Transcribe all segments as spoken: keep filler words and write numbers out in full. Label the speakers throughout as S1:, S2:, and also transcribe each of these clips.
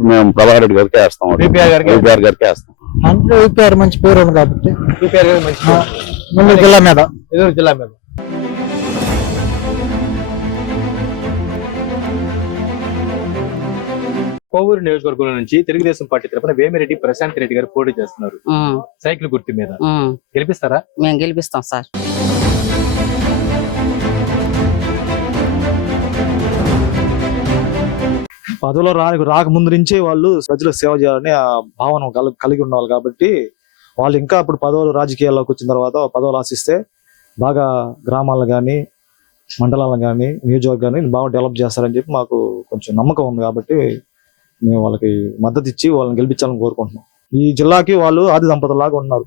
S1: Vote మేము ప్రభాకర్ రెడ్డి గారికి వేస్తాం.
S2: విపిఆర్ గారికి
S1: విపిఆర్ గారికి వేస్తాం.
S3: అంటే విపిఆర్ మంచి పేరు ఉంది కాబట్టి
S2: విపిఆర్ గారికి మంచి
S3: నెల్లూరు జిల్లా మీద
S2: నెల్లూరు జిల్లా మీద. కోవూరు నియోజకవర్గం నుంచి తెలుగుదేశం పార్టీ తరఫున వేమిరెడ్డి ప్రశాంత్ రెడ్డి గారు పోటీ చేస్తున్నారు. సైకిల్ గుర్తు మీద గెలిపిస్తారా?
S4: మేము గెలిపిస్తాం సార్.
S5: పదవిలో రా రాకముందు నుంచే వాళ్ళు ప్రజలకు సేవ చేయాలని ఆ భావన కలిగి ఉండాలి కాబట్టి వాళ్ళు ఇంకా ఇప్పుడు పదవులు రాజకీయాల్లోకి వచ్చిన తర్వాత పదవులు ఆశిస్తే బాగా గ్రామాలను కానీ మండలాలను కానీ నియోజకవర్గాన్ని బాగా డెవలప్ చేస్తారని చెప్పి మాకు కొంచెం నమ్మకం ఉంది. కాబట్టి మేము వాళ్ళకి మద్దతు ఇచ్చి వాళ్ళని గెలిపించాలని కోరుకుంటున్నాం. ఈ జిల్లాకి వాళ్ళు ఆది దంపతులాగా ఉన్నారు.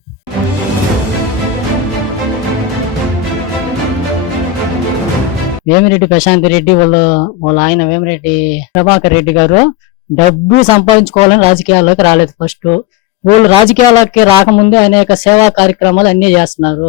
S6: వేమిరెడ్డి ప్రశాంత్ రెడ్డి వాళ్ళు వాళ్ళ ఆయన వేమిరెడ్డి ప్రభాకర్ రెడ్డి గారు డబ్బు సంపాదించుకోవాలని రాజకీయాల్లోకి రాలేదు. ఫస్ట్ వాళ్ళు రాజకీయాలకి రాకముందే అనేక సేవా కార్యక్రమాలు అన్ని చేస్తున్నారు.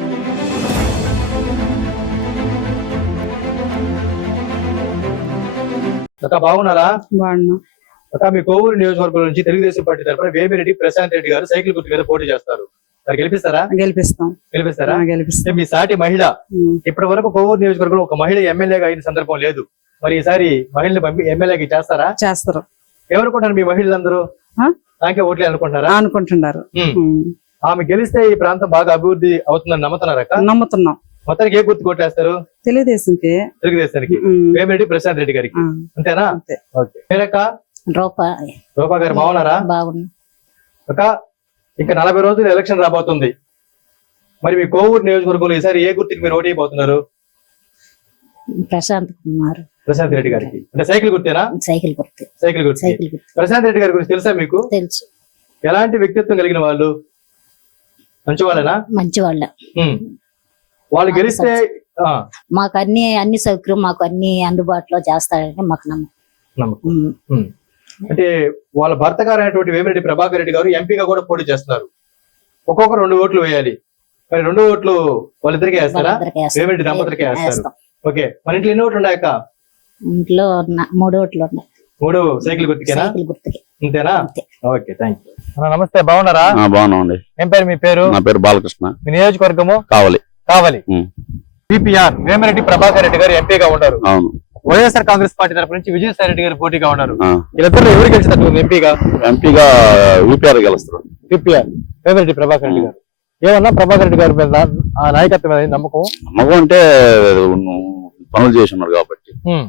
S2: బాగున్నారా?
S4: బాగున్నా.
S2: మీ కోవూరు నియోజకవర్గం నుంచి తెలుగుదేశం పార్టీ తరఫున వేమిరెడ్డి ప్రశాంత్ రెడ్డి గారు సైకిల్ గుర్తు మీద పోటీ చేస్తారు. మరి గెలిపిస్తారా?
S4: గెలిపిస్తాం.
S2: గెలిపిస్తారా?
S4: గెలిపిస్తాం.
S2: మీ సాటి మహిళ ఇప్పటి వరకు కోవూరు నియోజకవర్గంలో ఒక మహిళ ఎమ్మెల్యేగా అయిన సందర్భం లేదు. మరి ఈసారి మహిళలు పంపి ఎమ్మెల్యేకి చేస్తారా?
S4: చేస్తారు.
S2: ఎవరుకుంటారు మీ మహిళలందరూ? నాకే ఓట్లే అనుకుంటారా?
S4: అనుకుంటున్నారు.
S2: ఆమె గెలిస్తే ఈ ప్రాంతం బాగా అభివృద్ధి అవుతుందని నమ్ముతున్నారా?
S4: నమ్ముతున్నాం.
S2: మొత్తానికి ఏ గుర్తు కొట్టేస్తారు?
S4: తెలుగుదేశంకి.
S2: తెలుగుదేశానికి వేమిరెడ్డి ప్రశాంత్ రెడ్డి గారికి. అంతేనా? ఓకే.
S6: రూపా
S2: రూపా గారు బాగున్నారా?
S6: బాగున్నా.
S2: ఒక ఇంకా నలభై రోజులు ఎలక్షన్ రాబోతుంది. మరి మీ కోవూరు నియోజకవర్గంలో ఈసారి ఏ గుర్తుకి మీరు ఓటు అయిపోతున్నారు?
S6: ప్రశాంత్ కుమార్.
S2: ప్రశాంత్ రెడ్డి గారికి. అంటే సైకిల్ గుర్తేనా?
S6: సైకిల్ గుర్తు.
S2: సైకిల్ గుర్తు.
S6: సైకిల్ గుర్తు.
S2: ప్రశాంత్ రెడ్డి గారి గురించి తెలుసా మీకు?
S6: తెలుసు.
S2: ఎలాంటి వ్యక్తిత్వం కలిగిన వాళ్ళు? మంచి వాళ్ళేనా?
S6: మంచి వాళ్ళ.
S2: వాళ్ళు గెలిస్తే
S6: మాకు అన్ని అన్ని సౌకర్యం మాకు అన్ని అందుబాటులో చేస్తారని మాకు నమ్మకం.
S2: అంటే వాళ్ళ భర్త గారు అయినటువంటి వేమిరెడ్డి ప్రభాకర్ రెడ్డి గారు ఎంపీగా కూడా పోటీ చేస్తున్నారు. ఒక్కొక్క రెండు ఓట్లు వేయాలి. మరి రెండు ఓట్లు వాళ్ళిద్దరికే వేస్తారా? వేమిరెడ్డి దంపతులకే వేస్తారు. ఓకే. మన ఇంట్లో ఎన్ని ఓట్లు ఉన్నాయక్క?
S6: ఇంట్లో మూడు ఓట్లు ఉన్నాయి.
S2: మూడు సైకిల్ గుర్తుకేనా?
S6: సైకిల్ గుర్తుకే.
S2: అంతేనా? Okay, thank you. నమస్తే, బాగున్నారా?
S1: బాగున్నామండి.
S2: ఏం పేరు మీ పేరు?
S1: నా పేరు బాలకృష్ణ.
S2: మీ నియోజకవర్గము?
S1: కావలి.
S2: కావలి. పిపిఆర్ వేమిరెడ్డి ప్రభాకర్ రెడ్డి గారు ఎంపీగా ఉన్నారు.
S1: అవును.
S2: వైఎస్ఆర్ కాంగ్రెస్ పార్టీ తరఫు నుంచి విజయసాయి రెడ్డి గారు పోటీగా ఉన్నారు. వీళ్ళిద్దరు ఎవరు గెలిచినట్టు ఎంపీగా?
S1: ఎంపీగా విపిఆర్ గెలుస్తారు.
S2: విపిఆర్ వేమిరెడ్డి ప్రభాకర్ రెడ్డి గారు. ఏమన్నా ప్రభాకర్ రెడ్డి గారి మీద ఆ నాయకత్వం మీద నమ్మకం?
S1: నమ్మకం అంటే పనులు చేసి ఉన్నారు కాబట్టి.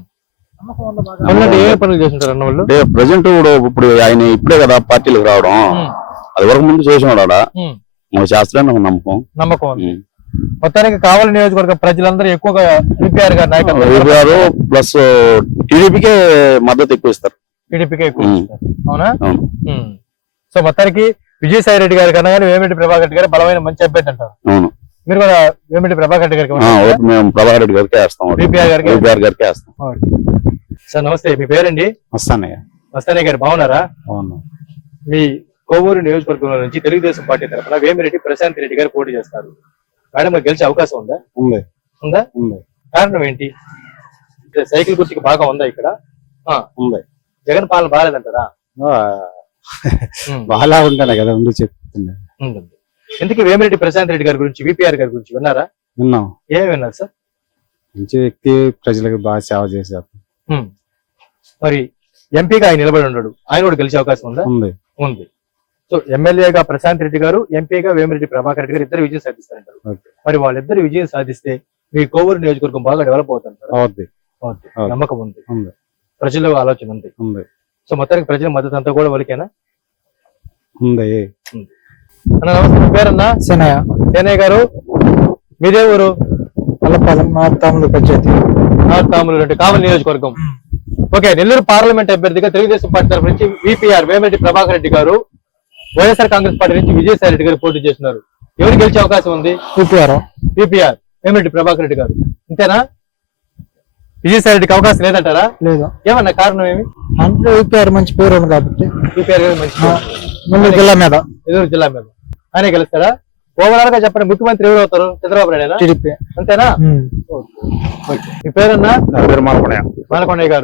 S2: ఏ పనులు చేస్తుంటారు అన్న వాళ్ళు?
S1: అంటే ప్రజెంట్ ఇప్పుడు ఆయన ఇప్పుడే కదా పార్టీలకు రావడం, అది వరకు ముందు చేసినాడు. ఆడ మాకు చేస్తాడని నమ్మకం.
S2: నమ్మకం. మొత్తానికి కావలి నియోజకవర్గ ప్రజలందరూ ఎక్కువగా విపిఆర్ గారి నాయకత్వం,
S1: విపిఆర్ ప్లస్ టీడీపీకే మద్దతు ఎక్కువ ఇస్తారు.
S2: టీడీపీకే ఎక్కువ ఇస్తారు. అవునా? సో మొత్తానికి విజయసాయి రెడ్డి గారి కన్నా కానీ వేమిరెడ్డి ప్రభాకర్ రెడ్డి గారు బలమైన మంచి అభ్యర్థి అంటారు.
S1: అవును.
S2: మీరు కూడా వేమిరెడ్డి ప్రభాకర్ రెడ్డి గారికి?
S1: మేము ప్రభాకర్ రెడ్డి గారికి వేస్తాం.
S2: విపిఆర్ గారికి?
S1: విపిఆర్ గారికి వేస్తాం.
S2: సార్ నమస్తే, మీ పేరండి?
S5: వస్తానయ్య.
S2: వస్తానయ్య గారు, బాగున్నారా?
S5: అవును.
S2: మీ కోవూరు నియోజకవర్గంలో నుంచి తెలుగుదేశం పార్టీ తరఫున వేమిరెడ్డి ప్రశాంత్ రెడ్డి గారు పోటీ చేస్తారు. మేడం గెలిచే అవకాశం ఉందా?
S5: ఉంది.
S2: ఉందా?
S5: ఉంది.
S2: కారణం ఏంటి? సైకిల్ గుర్తుకి బాగా ఉందా ఇక్కడ?
S5: ఉంది.
S2: జగన్ పాలన బాగాలేదంటారా?
S5: బాగా ఉంటానే కదా ఉంది చెప్తున్నా.
S2: ఎందుకు వేమిరెడ్డి ప్రశాంత్ రెడ్డి గారి గురించి, విపిఆర్ గారి గురించి విన్నారా?
S5: విన్నాం.
S2: ఏమి విన్నారు సార్?
S5: మంచి వ్యక్తి, ప్రజలకు బాగా సేవ చేశారు.
S2: మరి ఎంపీగా ఆయన నిలబడి ఉన్నాడు, ఆయన కూడా గెలిచే అవకాశం ఉందా?
S5: ఉంది.
S2: ఉంది. సో ఎమ్మెల్యేగా ప్రశాంత్ రెడ్డి గారు, ఎంపీగా వేమిరెడ్డి ప్రభాకర్ రెడ్డి గారు ఇద్దరు విజయం సాధిస్తారంటారు. మరి వాళ్ళిద్దరు విజయం సాధిస్తే మీ కోవూరు నియోజకవర్గం బాగా డెవలప్ అవుతుంది. నమ్మకం ఉంది. ప్రజల ఆలోచన ఉంది. సో మొత్తానికి ప్రజల మద్దతు అంతా కూడా వాళ్ళకేనా?
S5: ఉంది.
S2: అన్న నమస్తే, మీ పేరన్నా?
S3: సేనయ్య.
S2: సేనయ్య గారు, మీదే ఊరు?
S3: అల్లపాలెం, నార్త్ తాములు పంచాయతీ.
S2: నార్త్ తాములు అంటే కావలి నియోజకవర్గం. ఓకే. నెల్లూరు పార్లమెంట్ అభ్యర్థిగా తెలుగుదేశం పార్టీ తరఫు నుంచి విపిఆర్ వేమిరెడ్డి ప్రభాకర్ రెడ్డి గారు, వైఎస్ఆర్ కాంగ్రెస్ పార్టీ నుంచి విజయసాయి రెడ్డి గారు పోటీ చేస్తున్నారు. ఎవరు గెలిచే అవకాశం ఉంది?
S3: విపిఆర్.
S2: విపిఆర్ వేమిరెడ్డి ప్రభాకర్ రెడ్డి గారు. ఇంతేనా? విజయసాయి రెడ్డికి అవకాశం లేదంటారా?
S3: లేదు.
S2: ఏమన్నా కారణం ఏమి?
S3: అంటే విపిఆర్ మంచి పేరు ఉంది కాబట్టి.
S2: విపిఆర్ గారు మంచి
S3: నెల్లూరు జిల్లా మీద.
S2: నెల్లూరు జిల్లా మీద ఆయనే గెలుస్తారా? ఓవరాల్ గా చెప్పండి, ముఖ్యమంత్రి ఎవరు అవుతారు? చంద్రబాబు నాయుడు?
S3: టీడీపీ.
S2: అంతేనా? మీ పేరన్నా?
S1: నా పేరు మాలకొండయ్య.
S2: మాలకొండయ్య గారు.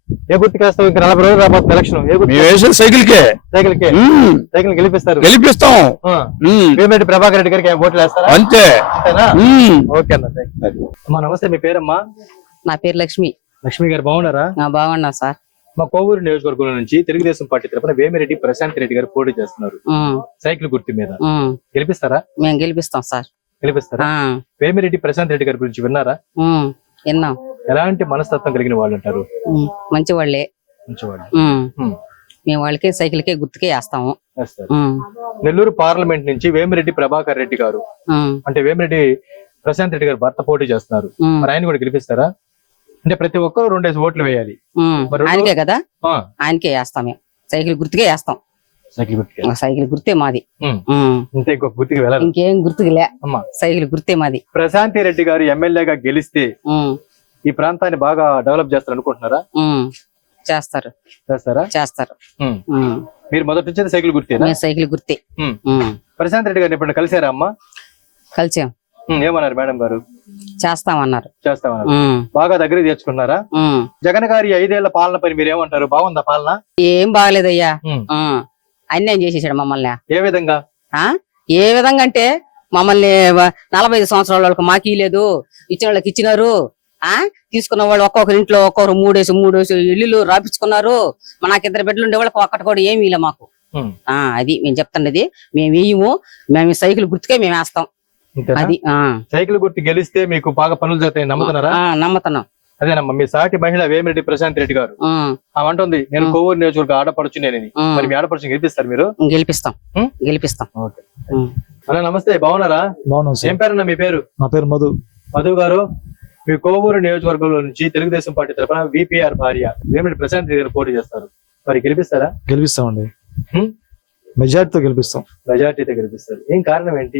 S2: ఏ గుర్తుకి వేస్తావు? ఇంకా నలభై రోజులు రాబోతుంది ఎలక్షన్. ఏ గుర్తు?
S1: మేము వేసే సైకిల్ కే
S2: సైకిల్ కే
S1: ఉమ్,
S2: సైకిల్ గెలిపిస్తారు.
S1: గెలిపిస్తాం.
S2: ఆ.
S1: ఉమ్,
S2: వేమిరెడ్డి ప్రభాకర్ రెడ్డి గారికి ఏం ఓట్లు వేస్తారా?
S1: అంతే.
S2: అంతేనా?
S1: ఉమ్.
S2: ఓకే అన్న. అమ్మా నమస్తే, మీ పేరమ్మా?
S4: నా పేరు లక్ష్మి.
S2: లక్ష్మి గారు బాగున్నారా?
S4: ఆ, బాగున్నా సార్.
S2: మా కోవూరు నియోజకవర్గం నుంచి తెలుగుదేశం పార్టీ తరఫున వేమిరెడ్డి ప్రశాంత్ రెడ్డి గారు పోటీ చేస్తున్నారు
S4: ఉమ్,
S2: సైకిల్ గుర్తు మీద.
S4: ఉమ్,
S2: గెలిపిస్తారా?
S4: మేము గెలిపిస్తాం సార్.
S2: గెలిపిస్తారా?
S4: ఆ,
S2: వేమిరెడ్డి ప్రశాంత్ రెడ్డి గారి గురించి విన్నారా?
S4: ఉమ్, విన్నాం.
S2: ఎలాంటి మనస్తత్వం కలిగిన వాళ్ళు అంటారు?
S4: ఉమ్, మంచి వాళ్ళే.
S2: మంచివాళ్ళు.
S4: ఉమ్,
S2: ఉమ్.
S4: మేము వాళ్ళకి సైకిల్కే గుర్తుకే వేస్తాము.
S2: వేస్తారు.
S4: ఉమ్,
S2: నెల్లూరు పార్లమెంట్ నుంచి వేమిరెడ్డి ప్రభాకర్ రెడ్డి గారు
S4: ఉమ్,
S2: అంటే వేమిరెడ్డి ప్రశాంత్ రెడ్డి గారు భర్త పోటీ చేస్తున్నారు.
S4: ఉమ్,
S2: మరి ఆయన కూడా గెలిపిస్తారా? అంటే ప్రతి ఒక్కరు రెండేసి ఓట్లు వేయాలి.
S4: ఉమ్.
S2: మరి రెండు-
S4: ఆయనకే కదా,
S2: ఆ,
S4: ఆయనకే వేస్తాం మేము. సైకిల్ గుర్తుకే వేస్తాం.
S2: సైకిల్ గుర్తుకే.
S4: ఆ సైకిల్ గుర్తే మాది.
S2: ఉమ్.
S4: ఉమ్,
S2: ఇంతే, ఇంకొక గుర్తుకి వెళ్ళాలి.
S4: ఇంకేం గుర్తుకులే,
S2: అమ్మా,
S4: సైకిల్ గుర్తే మాది.
S2: ప్రశాంతి రెడ్డి గారు ఎమ్మెల్యేగా గెలిస్తే
S4: ఉమ్,
S2: ఈ ప్రాంతాన్ని బాగా డెవలప్ చేస్తారు అనుకుంటున్నారా?
S4: ఉమ్, చేస్తారు
S2: చేస్తారా?
S4: చేస్తారు.
S2: ఉమ్.
S4: ఉమ్,
S2: మీరు మొదటి నుంచి సైకిల్ గుర్తేనా?
S4: మేము సైకిల్ గుర్తే.
S2: ఉమ్.
S4: ఉమ్,
S2: ప్రశాంత్ రెడ్డి గారిని ఎప్పుడైనా కలిసారా అమ్మా?
S4: కలిసాం.
S2: ఉమ్, ఏమన్నారు మేడం గారు?
S4: చేస్తామన్నారు.
S2: చేస్తామన్నారు.
S4: ఉమ్,
S2: బాగా దగ్గరికి తెచ్చుకున్నారా?
S4: ఉమ్.
S2: జగన్ గారి ఐదేళ్ల పాలన పని మీరు ఏమంటారు? బాగుందా పాలన?
S4: ఏం బాగలేదయ్యా.
S2: ఉమ్.
S4: ఆ, అన్యాయం చేసేసాడు మమ్మల్ని.
S2: ఏ విధంగా?
S4: ఆ ఏ విధంగా అంటే మమ్మల్ని వ- నలభై ఐదు సంవత్సరాల వాళ్ళకి మాకు లేదు, ఇచ్చిన వాళ్ళకి ఇచ్చినారు. ఆ తీసుకున్న వాళ్ళు ఒక్కొక్కరి ఇంట్లో ఒక్కొక్కరు మూడేసి మూడేసి ఇల్లులు రాపించుకున్నారు. మా నాకు ఇద్దరు బిడ్డలు ఉండే వాళ్ళకి ఒక్కటి కూడా ఏమీ ఇలా మాకు.
S2: ఉమ్.
S4: ఆ అది మేము చెప్తున్నది. మేము వేయము, మేము ఈ సైకిల్ గుర్తుకే మేము వేస్తాం.
S2: అంతేనా?
S4: అది ఆ
S2: సైకిల్ గుర్తు గెలిస్తే మీకు బాగా పనులు జరుగుతాయి నమ్ముతున్నారా?
S4: ఆ, నమ్ముతున్నాం.
S2: అదేనమ్మా, మీ సాటి మహిళ వేమిరెడ్డి ప్రశాంత్ రెడ్డి గారు
S4: ఉమ్,
S2: ఆమె అంటుంది, నేను
S4: ఉమ్.
S2: కోవూరు నియోజకవర్గ ఆడపడుచు నేనని.
S4: ఉమ్.
S2: మరి మీ ఆడపడుచు గెలిపిస్తారు మీరు?
S4: గెలిపిస్తాం.
S2: ఉమ్?
S4: గెలిపిస్తాం.
S2: ఓకే.
S4: ఉమ్.
S2: అన్న నమస్తే, బాగున్నారా?
S5: బాగున్నాం
S2: ఏం
S5: సార్.
S2: పేరన్నా మీ పేరు?
S5: నా పేరు మధు.
S2: మధు గారు, మీ కోవూరు నియోజకవర్గంలో నుంచి తెలుగుదేశం పార్టీ తరఫున విపిఆర్ భార్య వేమిరెడ్డి ప్రశాంత్ రెడ్డి గారు పోటీ చేస్తారు. మరి గెలిపిస్తారా?
S5: గెలిపిస్తామండి.
S2: హ్మ్?
S5: మెజార్టీతో గెలిపిస్తాం.
S2: మెజార్టీతో గెలిపిస్తారు. ఏం కారణం ఏంటి?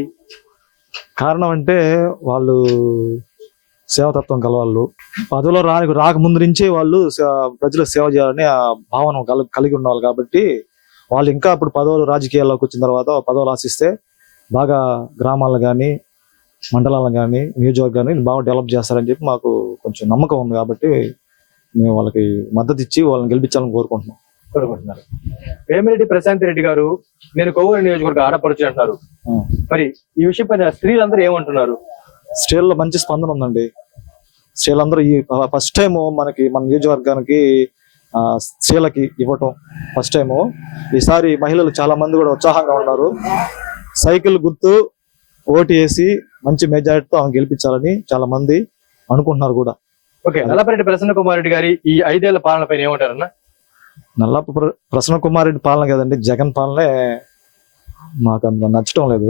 S5: కారణం అంటే వాళ్ళు సేవతత్వం కలవాళ్ళు. పదవిలో రా రాకముందు నుంచే వాళ్ళు సే- ప్రజలకు సేవ చేయాలని ఆ భావన కల- కలిగి ఉన్నవాళ్ళు కాబట్టి వాళ్ళు ఇంకా ఇప్పుడు పదవులు రాజకీయాల్లోకి వచ్చిన తర్వాత పదవులు ఆశిస్తే బాగా గ్రామాలను కానీ మండలాలను కానీ నియోజకవర్గాన్ని బాగా డెవలప్ చేస్తారని చెప్పి మాకు కొంచెం నమ్మకం ఉంది కాబట్టి మేము వాళ్ళకి మద్దతు ఇచ్చి వాళ్ళని గెలిపించాలని కోరుకుంటున్నాం.
S2: కోరుకుంటున్నారు. వేమిరెడ్డి ప్రశాంత్ రెడ్డి గారు నేను కోవూరు నియోజకవర్గ ఆడపడుచు అంటారు.
S5: ఆ.
S2: మరి ఈ విషయం పైన స్త్రీలందరూ ఏమంటున్నారు?
S5: స్త్రీల్లో మంచి స్పందన ఉందండి. స్త్రీలందరూ ఈ ఫస్ట్ టైం మనకి మన నియోజకవర్గానికి ఆ, స్త్రీలకి ఇవ్వటం ఫస్ట్ టైము. ఈసారి మహిళలు చాలా మంది కూడా ఉత్సాహంగా ఉన్నారు. సైకిల్ గుర్తు ఓటు వేసి మంచి మెజారిటీతో ఆమె గెలిపించాలని చాలా మంది అనుకుంటున్నారు కూడా.
S2: ఓకే, నల్లపరెడ్డి ప్రసన్న కుమార్ రెడ్డి గారి ఈ ఐదేళ్ల పాలన పైన ఏమంటారన్నా?
S5: నల్లప్ప ప్ర- ప్రసన్న కుమార్ రెడ్డి పాలన కదండి, జగన్ పాలనే మాకు అంత నచ్చటం లేదు.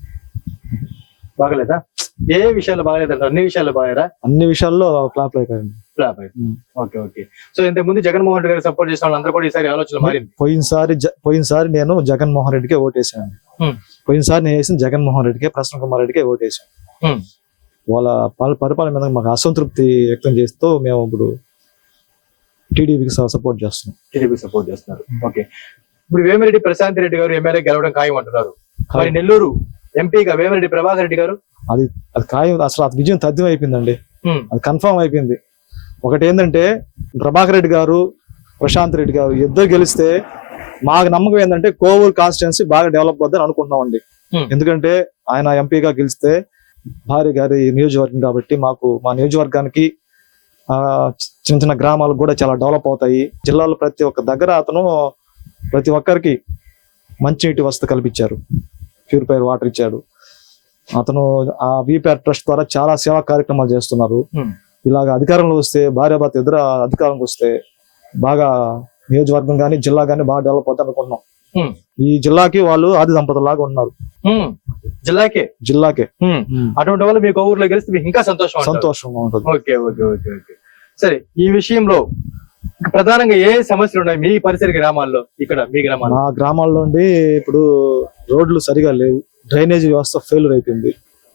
S2: బాగలేదా? ఏ విషయాలు బాగలేదంటారు? అన్ని విషయాలు బాగారా?
S5: అన్ని విషయాల్లో ఫ్లాప్ అయిపోయింది.
S2: ఫ్లాప్ అయింది.
S5: ఉమ్.
S2: Okay okay. సో ఇంతకు ముందు జగన్మోహన్ రెడ్డి గారు సపోర్ట్ చేసిన వాళ్ళందరూ కూడా ఈసారి ఆలోచన మారింది.
S5: పోయినసారి జ- పోయినసారి నేను జగన్మోహన్ రెడ్డికే ఓటేసాను.
S2: ఉమ్.
S5: పోయినసారి నేను వేసిన జగన్మోహన్ రెడ్డికే ప్రసన్న కుమార్ రెడ్డికే ఓటేసాను.
S2: ఉమ్.
S5: వాళ్ళ పరి- పరిపాలన మీద మాకు అసంతృప్తి వ్యక్తం చేస్తూ మేము ఇప్పుడు టీడీపీకి సపోర్ట్ చేస్తున్నాం.
S2: టీడీపీ సపోర్ట్ చేస్తున్నారు. ఓకే, ఇప్పుడు వేమిరెడ్డి ప్రశాంత్ రెడ్డి గారు ఎమ్మెల్యే గెలవడం ఖాయం అంటున్నారు. మరి నెల్లూరు ఎంపీగా వేమిరెడ్డి ప్రభాకర్ రెడ్డి గారు
S5: అది అది ఖాయం. అసలు అది విజయం తథ్యం అయిపోయిందండి.
S2: ఉమ్.
S5: అది కన్ఫర్మ్ అయిపోయింది. ఒకటి ఏంటంటే ప్రభాకర్ రెడ్డి గారు ప్రశాంత్ రెడ్డి గారు ఇద్దరు గెలిస్తే మాకు నమ్మకం ఏంటంటే కోవూరు కాన్స్టిట్యున్సీ బాగా డెవలప్ అవుతుందని అనుకుంటున్నామండి.
S2: Hmm.
S5: ఎందుకంటే ఆయన ఎంపీగా గెలిస్తే భార్య గారి నియోజకవర్గం కాబట్టి మాకు మా నియోజకవర్గానికి ఆ చిన్న చిన్న గ్రామాలకు కూడా చాలా డెవలప్ అవుతాయి. జిల్లాలో ప్రతి ఒక్క దగ్గర అతను ప్రతి ఒక్కరికి మంచినీటి వసతి కల్పించారు, ప్యూరిఫైర్ వాటర్ ఇచ్చాడు. అతను ఆ విపిఆర్ ట్రస్ట్ ద్వారా చాలా సేవా కార్యక్రమాలు చేస్తున్నారు.
S2: Hmm.
S5: ఇలాగ అధికారంలో వస్తే భార్యాభర్త ఇద్దరు అధికారంలోకి వస్తే బాగా నియోజకవర్గం కానీ జిల్లా కానీ బాగా డెవలప్ అవుతుంది అనుకుంటున్నాం.
S2: Hmm.
S5: ఈ జిల్లాకి వాళ్ళు ఆది దంపతులాగా ఉన్నారు.
S2: ఉమ్. జిల్లాకే.
S5: జిల్లాకే
S2: ఉమ్. అటువంటి వాళ్ళు మీకు ఊర్లో గెలిస్తే మీకు ఇంకా సంతోషం అంటారు.
S5: సంతోషంగా ఉంటుంది.
S2: Okay okay okay okay. సరే, ఈ విషయంలో ప్రధానంగా ఏ సమస్యలు ఉన్నాయి మీ పరిసర గ్రామాల్లో? ఇక్కడ మీ గ్రామాల్లో
S5: మా గ్రామాల్లో ఉండి ఇప్పుడు రోడ్లు సరిగా లేవు, డ్రైనేజ్ వ్యవస్థ ఫెయిల్యూర్ అయిపోయింది.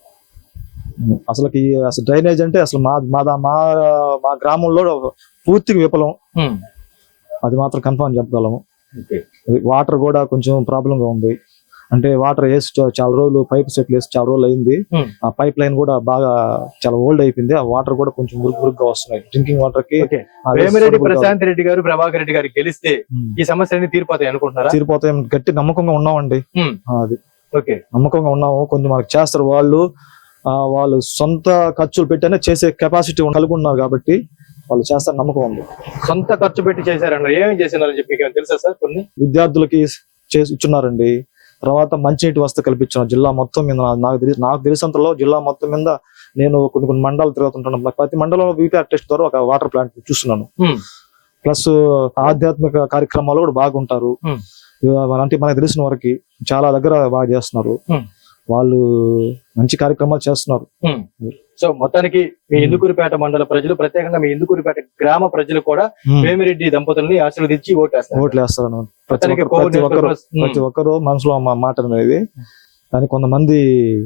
S5: అసలుకి అసలు డ్రైనేజ్ అంటే అసలు మా మా మా మా గ్రామంలో పూర్తిగా విఫలం.
S2: ఉమ్.
S5: అది మాత్రం కన్ఫర్మ్ చెప్పగలము.
S2: ఓకే.
S5: వాటర్ కూడా కొంచెం ప్రాబ్లం గా ఉంది. అంటే వాటర్ వేసి చా- చాలా రోజులు పైప్ సెట్లు వేసి చాలా రోజులు అయింది.
S2: Hmm.
S5: ఆ పైప్ లైన్ కూడా బాగా చాలా ఓల్డ్ అయిపోయింది. ఆ వాటర్ కూడా కొంచెం మురుగు మురుగుగా వస్తున్నాయి. డ్రింకింగ్ వాటర్ కి
S2: ఓకే.
S5: ఆ
S2: వేమిరెడ్డి
S5: వేసి
S2: ప్రశాంత్ రెడ్డి గారు ప్రభాకర్ రెడ్డి గారు గెలిస్తే
S5: Hmm.
S2: ఈ సమస్యలన్నీ తీరిపోతాయి అనుకుంటున్నారా?
S5: తీరిపోతాయి గట్టి నమ్మకంగా ఉన్నామండి.
S2: Hmm.
S5: ఆ, అది
S2: ఓకే.
S5: నమ్మకంగా ఉన్నాము. కొంచెం మనకు చేస్తారు వాళ్ళు. ఆ వాళ్ళు సొంత ఖర్చులు పెట్టనే చేసే కెపాసిటీ కలిగి ఉన్నారు కాబట్టి వాళ్ళు చేస్తారు నమ్మకం ఉంది.
S2: సొంత ఖర్చు పెట్టి చేశారన్నారు. ఏమేమి చేసినారని చెప్పి మీకు ఏమైనా తెలుసా సార్? కొన్ని
S5: విద్యార్థులకి చేసి ఇచ్చున్నారండి. తర్వాత మంచినీటి వసతి కల్పించారు జిల్లా మొత్తం మీద. నా- నాకు తెలిసి నాకు తెలిసినంతలో జిల్లా మొత్తం మీద నేను కొన్ని కొన్ని మండలాలు తిరుగుతుంటాను. ప్రతి మండలంలో వీపీఆర్ టెస్ట్ ద్వారా ఒక వాటర్ ప్లాంట్ చూస్తున్నాను.
S2: Hmm.
S5: ప్లస్ ఆధ్యాత్మిక కార్యక్రమాలు కూడా బాగుంటారు.
S2: Hmm.
S5: అంటే మనకు తెలిసిన వరకు చాలా దగ్గర బాగా చేస్తున్నారు.
S2: Hmm.
S5: వాళ్ళు మంచి కార్యక్రమాలు చేస్తున్నారు.
S2: Hmm. సో మొత్తానికి మీ ఇందుకూరుపేట మండల ప్రజలు, ప్రత్యేకంగా మీ ఇందుకూరుపేట గ్రామ ప్రజలు కూడా
S5: Hmm.
S2: వేమిరెడ్డి దంపతుల్ని ఆశీర్వదించి ఓటేస్తారు.
S5: ఓట్లు వేస్తారు. ప్రతి
S2: మొత్తానికి
S5: ఒక్కరు
S2: కోవూరు
S5: ప్రతి ఒక్కరు
S2: నియోజకవర్గం-
S5: ప్రతి ఒక్కరు మనసులో మా మాట అనేది. కానీ కొంతమంది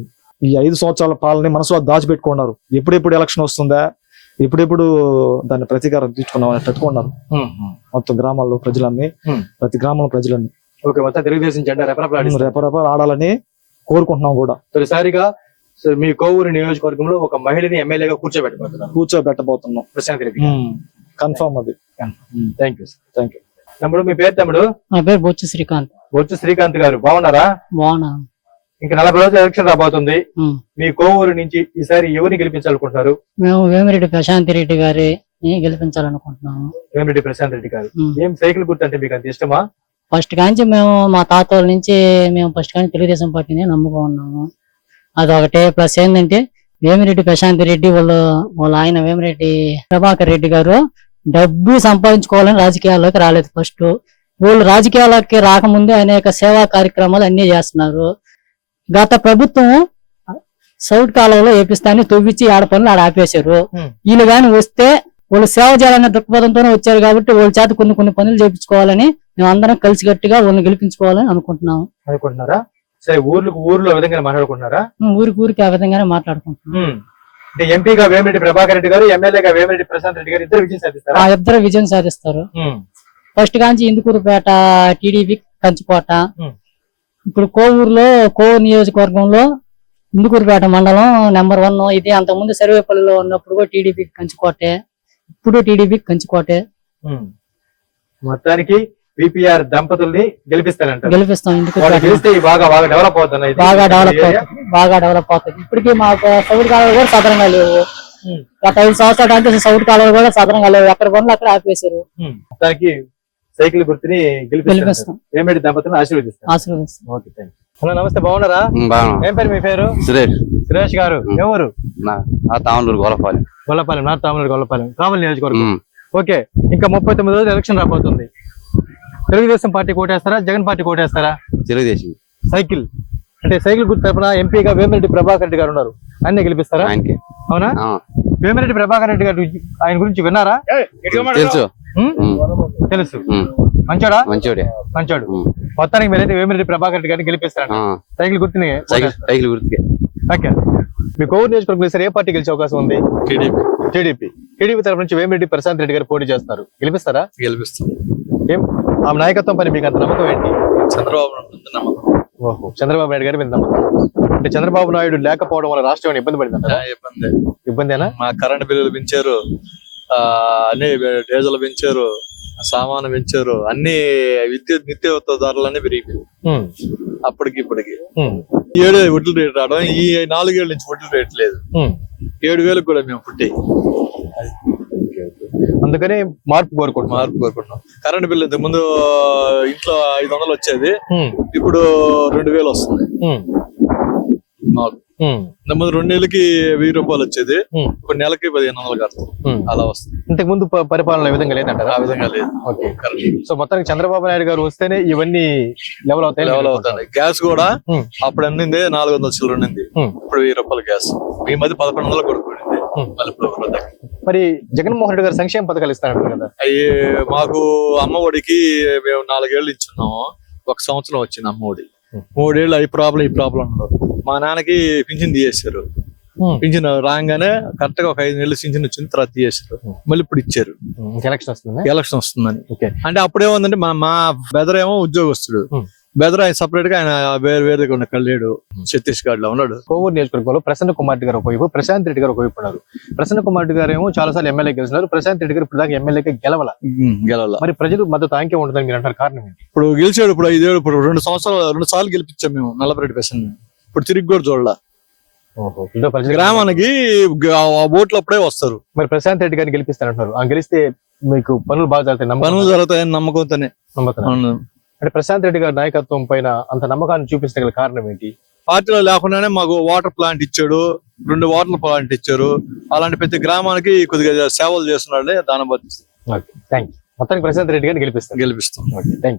S5: ఈ ఐదు సంవత్సరాల పాలన మనసులో దాచిపెట్టుకున్నారు. ఎప్పుడెప్పుడు ఎలక్షన్ వస్తుందా, ఎప్పుడెప్పుడు దాన్ని ప్రతీకారం తీర్చుకున్నామని పెట్టుకున్నారు.
S2: Hmm. Hmm.
S5: మొత్తం గ్రామాల్లో ప్రజలన్నీ
S2: Hmm.
S5: ప్రతి గ్రామంలో ప్రజలన్నీ
S2: ఓకే. మొత్తం తెలుగుదేశం జెండా రెపరెపలాడిస్తారు.
S5: రెపరెప ఆడాలని కోరుకుంటున్నాం కూడా.
S2: తొలిసారిగా సో మీ కోవూరు నియోజకవర్గంలో ఒక మహిళని ఎమ్మెల్యేగా కూర్చోబెట్టబోతున్నారు
S5: కూర్చోబెట్టబోతున్నాం.
S2: ప్రశాంత్ రెడ్డి.
S5: కన్ఫర్మ్ అది.
S2: Thank you sir.
S5: Thank you.
S2: తమ్ముడు, మీ పేరు తమ్ముడు?
S6: నా పేరు బొచ్చు శ్రీకాంత్.
S2: బొచ్చు శ్రీకాంత్ గారు, బాగున్నారా?
S6: బాగున్నా.
S2: ఇంకా నలభై రోజులు ఎలక్షన్ రాబోతుంది.
S6: ఉమ్.
S2: మీ కోవూరు నుంచి ఈసారి ఎవరిని గెలిపించాలనుకుంటున్నారు?
S6: మేము వేమిరెడ్డి ప్రశాంత్ రెడ్డి గారి గెలిపించాలనుకుంటున్నాము.
S2: వేమిరెడ్డి ప్రశాంత్ రెడ్డి గారు.
S6: ఉమ్.
S2: ఏం సైకిల్ గుర్తు అంటే మీకు అంత ఇష్టమా?
S6: ఫస్ట్ కాంచి మేము మా తాత వాళ్ళ నుంచి మేము ఫస్ట్ కానీ తెలుగుదేశం పార్టీని నమ్ముకో ఉన్నాము. అదొకటే. ప్లస్ ఏంటంటే వేమిరెడ్డి ప్రశాంత్ రెడ్డి వాళ్ళు వాళ్ళ ఆయన వేమిరెడ్డి ప్రభాకర్ రెడ్డి గారు డబ్బు సంపాదించుకోవాలని రాజకీయాల్లోకి రాలేదు. ఫస్ట్ వాళ్ళు రాజకీయాలకి రాకముందే అనేక సేవా కార్యక్రమాలు అన్ని చేస్తున్నారు. గత ప్రభుత్వం సౌట్ కాలంలో వేపిస్తాన్ని తవ్వించి ఆడ పనులు ఆడ ఆపేశారు.
S2: Hmm.
S6: వీళ్ళు గాని వస్తే వాళ్ళు సేవ చేయాలనే దృక్పథంతోనే వచ్చారు కాబట్టి వాళ్ళ చేత కొన్ని కొన్ని పనులు చేయించుకోవాలని మేము అందరం కలిసి గట్టిగా వాళ్ళని గెలిపించుకోవాలని అనుకుంటున్నాము.
S2: అనుకుంటున్నారా? సరే, ఊర్లకు ఊర్లో విధంగా మాట్లాడుకుంటున్నారా?
S6: మేము ఊరికి ఊరికి ఆ విధంగానే మాట్లాడుకుంటున్నాం.
S2: ఉమ్. అంటే ఎంపీగా వేమిరెడ్డి ప్రభాకర్ రెడ్డి గారు, ఎమ్మెల్యేగా వేమిరెడ్డి ప్రశాంత్ రెడ్డి గారు ఇద్దరు విజయం సాధిస్తారా?
S6: ఆ ఇద్దరు విజయం సాధిస్తారు.
S2: ఉమ్.
S6: ఫస్ట్ కాంచి ఇందుకూరుపేట టీడీపీ కంచికోట.
S2: ఉమ్.
S6: ఇప్పుడు కోవూరులో కోవూరు నియోజకవర్గంలో ఇందుకూరుపేట మండలం నెంబర్ వన్. ఇది అంతకుముందు సర్వేపల్లిలో ఉన్నప్పుడు కూడా టీడీపీ కంచికోటే, ఇప్పుడు టీడీపీ కంచికోటే.
S2: ఉమ్. మొత్తానికి విపిఆర్ దంపతుల్ని గెలిపిస్తారంట.
S6: గెలిపిస్తాం.
S2: వాళ్ళు
S6: ఇందుకూరుపేట
S2: గెలిస్తే ఈ బాగా బాగా డెవలప్ అవుతుంది.
S6: బాగా డెవలప్ అవుతుంది. బాగా డెవలప్ అవుతుంది. ఇప్పటికీ మాకు సౌట్ కాలువలు కూడా సదరంగా లేవు.
S2: ఉమ్.
S6: గత ఐదు సంవత్సరాల అంటే సౌట్ కాలువలు కూడా సదరంగా లేవు. ఎక్కడ పనులు అక్కడ ఆపేశారు.
S2: మొత్తానికి సైకిల్ గుర్తుని గెలిపిస్తారు.
S6: గెలిపిస్తాం.
S2: వేమిరెడ్డి దంపతులను ఆశీర్వదిస్తారు.
S6: ఆశీర్వదిస్తాం.
S2: Okay, thank you. హలో, నమస్తే, బాగున్నారా?
S1: బాగా
S2: ఏం పేరు మీ పేరు?
S1: సురేష్
S2: సురేష్ గారు. ఎవరు?
S1: తామలూరు గోలపాలి.
S2: గొల్లపాలెం, నార్త్ తామలూరు గొల్లపాలెం, కావలి నియోజకవర్గం. ఓకే, ఇంకా ముప్పై తొమ్మిది రోజులు ఎలక్షన్ రాబోతుంది. తెలుగుదేశం పార్టీ కోటేస్తారా, జగన్ పార్టీ కోటేస్తారా?
S1: తెలుగుదేశం.
S2: సైకిల్ అంటే సైకిల్ గుర్తు తరపున ఎంపీగా వేమిరెడ్డి ప్రభాకర్ రెడ్డి గారు ఉన్నారు. ఆయన్ని గెలిపిస్తారా?
S1: ఆయనకి
S2: అవునా? వేమిరెడ్డి ప్రభాకర్ రెడ్డి గారు ఆయన గురించి విన్నారా?
S1: తెలుసు.
S2: ఉమ్? తెలుసు.
S1: ఉమ్.
S2: మంచోడా?
S1: మంచోడే.
S2: మంచోడు.
S1: ఉమ్.
S2: మొత్తానికి మీరైతే వేమిరెడ్డి ప్రభాకర్ రెడ్డి గారిని గెలిపిస్తారా?
S1: ఆ.
S2: సైకిల్ గుర్తుని.
S1: సైకిల్ సైకిల్ గుర్తుకే.
S2: ఓకే. మీ కోవూరు నియోజకవర్గం సార్ ఏ పార్టీ గెలిచే అవకాశం ఉంది?
S1: టీడీపీ.
S2: టీడీపీ. టీడీపీ తరపు నుంచి వేమిరెడ్డి ప్రశాంత్ రెడ్డి గారు పోటీ చేస్తున్నారు. గెలిపిస్తారా?
S1: గెలిపిస్తాం.
S2: ఏం ఆమె నాయకత్వం పని మీకు అంత నమ్మకం ఏంటి?
S1: చంద్రబాబు నమ్మకం.
S2: ఓహో, చంద్రబాబు నాయుడు గారి మీద నమ్మకం. అంటే చంద్రబాబు నాయుడు లేకపోవడం వల్ల రాష్ట్రం ఏమైనా ఇబ్బంది పడిందంట?
S1: ఇబ్బంది.
S2: ఇబ్బందేనా?
S7: మా కరెంట్ బిల్లులు పెంచారు, ఆ అన్ని డీజిల్ పెంచారు, సామాను పెంచారు, అన్ని విద్యుత్ నిత్య ధరలన్నీ పెరిగిపోయాయి
S2: ఉమ్.
S7: అప్పటికి ఇప్పటికి.
S2: ఉమ్.
S7: ఏడు వడ్లు రేట్ రావడం, ఈ నాలుగేళ్ల నుంచి వడ్లు రేట్ లేదు.
S2: ఉమ్.
S7: ఏడు వేలకు కూడా మేము పుట్టి
S2: అందుకని మార్పు కోరుకుంటున్నాం.
S7: మార్పు కోరుకుంటున్నాం. కరెంట్ బిల్లు ఇంతకు ముందు ఇంట్లో ఐదు వందలు వచ్చేది,
S2: ఉమ్.
S7: ఇప్పుడు రెండు వేలు వస్తుంది
S2: ఉమ్.
S7: మాకు.
S2: ఉమ్.
S7: ఇంతకు ముందు రెండు నెలలకి వెయ్యి రూపాయలు వచ్చేది,
S2: ఉమ్.
S7: ఇప్పుడు నెలకి పదిహేను వందలు కడతాం.
S2: ఉమ్.
S7: అలా వస్తుంది.
S2: ఇంతకు ముందు ప- పరిపాలన ఈ విధంగా లేదంటారా?
S7: ఆ విధంగా లేదు.
S2: ఓకే.
S7: కరెక్ట్.
S2: సో మొత్తానికి చంద్రబాబు నాయుడు గారు వస్తేనే ఇవన్నీ లెవెల్ అవుతాయి.
S7: లెవెల్ అవుతుంది. గ్యాస్ కూడా
S2: ఉమ్.
S7: అప్పుడు అన్నింది నాలుగు వందల చిల్లర ఉండింది,
S2: ఉమ్.
S7: ఇప్పుడు వెయ్యి రూపాయలు గ్యాస్. ఈ మధ్య పదకొండు వందలు కొడుకుంది.
S2: ఉమ్.
S7: మళ్ళీ ఇప్పుడు ఒకటి తగ్గింది.
S2: మరి జగన్మోహన్ రెడ్డి గారు సంక్షేమ పథకాలు ఇస్తారంటారు కదా?
S7: అయ్యి మాకు అమ్మ ఒడికి మేము నాలుగేళ్లు ఇచ్చున్నాము, ఒక సంవత్సరం వచ్చింది అమ్మ ఒడి.
S2: ఉమ్.
S7: మూడేళ్ళు అవి ప్రాబ్లం ఈ ప్రాబ్లం ఉండదు. మా నాన్నకి పింఛన్ తీయేశారు.
S2: ఉమ్.
S7: పింఛన్ రాగానే కరెక్ట్ గా ఒక ఐదు నెలలు పింఛన్ వచ్చింది, తర్వాత తీయేశారు. మళ్ళీ ఇప్పుడు ఇచ్చారు.
S2: ఉమ్. ఎలక్షన్ వస్తుంది.
S7: ఎలక్షన్ వస్తుందని.
S2: ఓకే.
S7: అంటే అప్పుడేముందంటే మా మా బెదర్ ఏమో ఉద్యోగస్తుడు,
S2: ఉమ్.
S7: బెదర్ ఆయన సపరేట్ గా ఆయన వేరే వేరే ఉన్న లేడు, ఛత్తీస్గఢ్ లో ఉన్నాడు.
S2: కోవూరు నియోజకవర్గంలో ప్రసన్న కుమార్ రెడ్డి గారు ఒకవైపు, ప్రశాంత్ రెడ్డి గారు ఒకవైపు ఉన్నారు. ప్రసన్న కుమార్ రెడ్డి గారు ఏమో చాలా సార్లు ఎమ్మెల్యే గెలిచినారు, ప్రశాంత్ రెడ్డి గారు ఇప్పుడు దాకా ఎమ్మెల్యేగా గెలవాల.
S7: గెలవాల.
S2: మరి ప్రజలు మద్దతు ఆయనకే ఉంటుందని మీరు అంటారు, కారణం ఏంటి?
S7: ఇప్పుడు గెలిచాడు, ఇప్పుడు ఐదేళ్ళు, ఇప్పుడు రెండు సంవత్సరాలు రెండు సార్లు గెలిపించాం మేము నల్లపరెడ్డి పెసన్. ఇప్పుడు తిరిగి కూడా చూడాల.
S2: ఇదో ప్రజలు
S7: గ్రామానికి ఆ ఓట్లు అప్పుడే వస్తారు.
S2: మరి ప్రశాంత్ రెడ్డి గారిని గెలిపిస్తారంటున్నారు, ఆ గెలిస్తే మీకు పనులు బాగా జరుగుతాయి నమ్మకం
S7: పనులు జరుగుతాయని నమ్మకంతోనే.
S2: నమ్ముతున్నారు.
S7: అవును.
S2: అంటే ప్రశాంత్ రెడ్డి గారి నాయకత్వం పైన అంత నమ్మకాన్ని చూపించగల కారణం ఏంటి?
S7: పార్టీలో లేకుండానే మాకు వాటర్ ప్లాంట్ ఇచ్చాడు, రెండు వాటర్ ప్లాంట్ ఇచ్చారు. అలాంటి ప్రతి గ్రామానికి కొద్దిగా సేవలు చేస్తున్నాడే దాన్ని బట్టి
S2: ఓకే, థ్యాంక్ యూ. మొత్తానికి ప్రశాంత్ రెడ్డి గారిని గెలిపిస్తారు.
S7: గెలిపిస్తాం.
S2: Okay, thank you.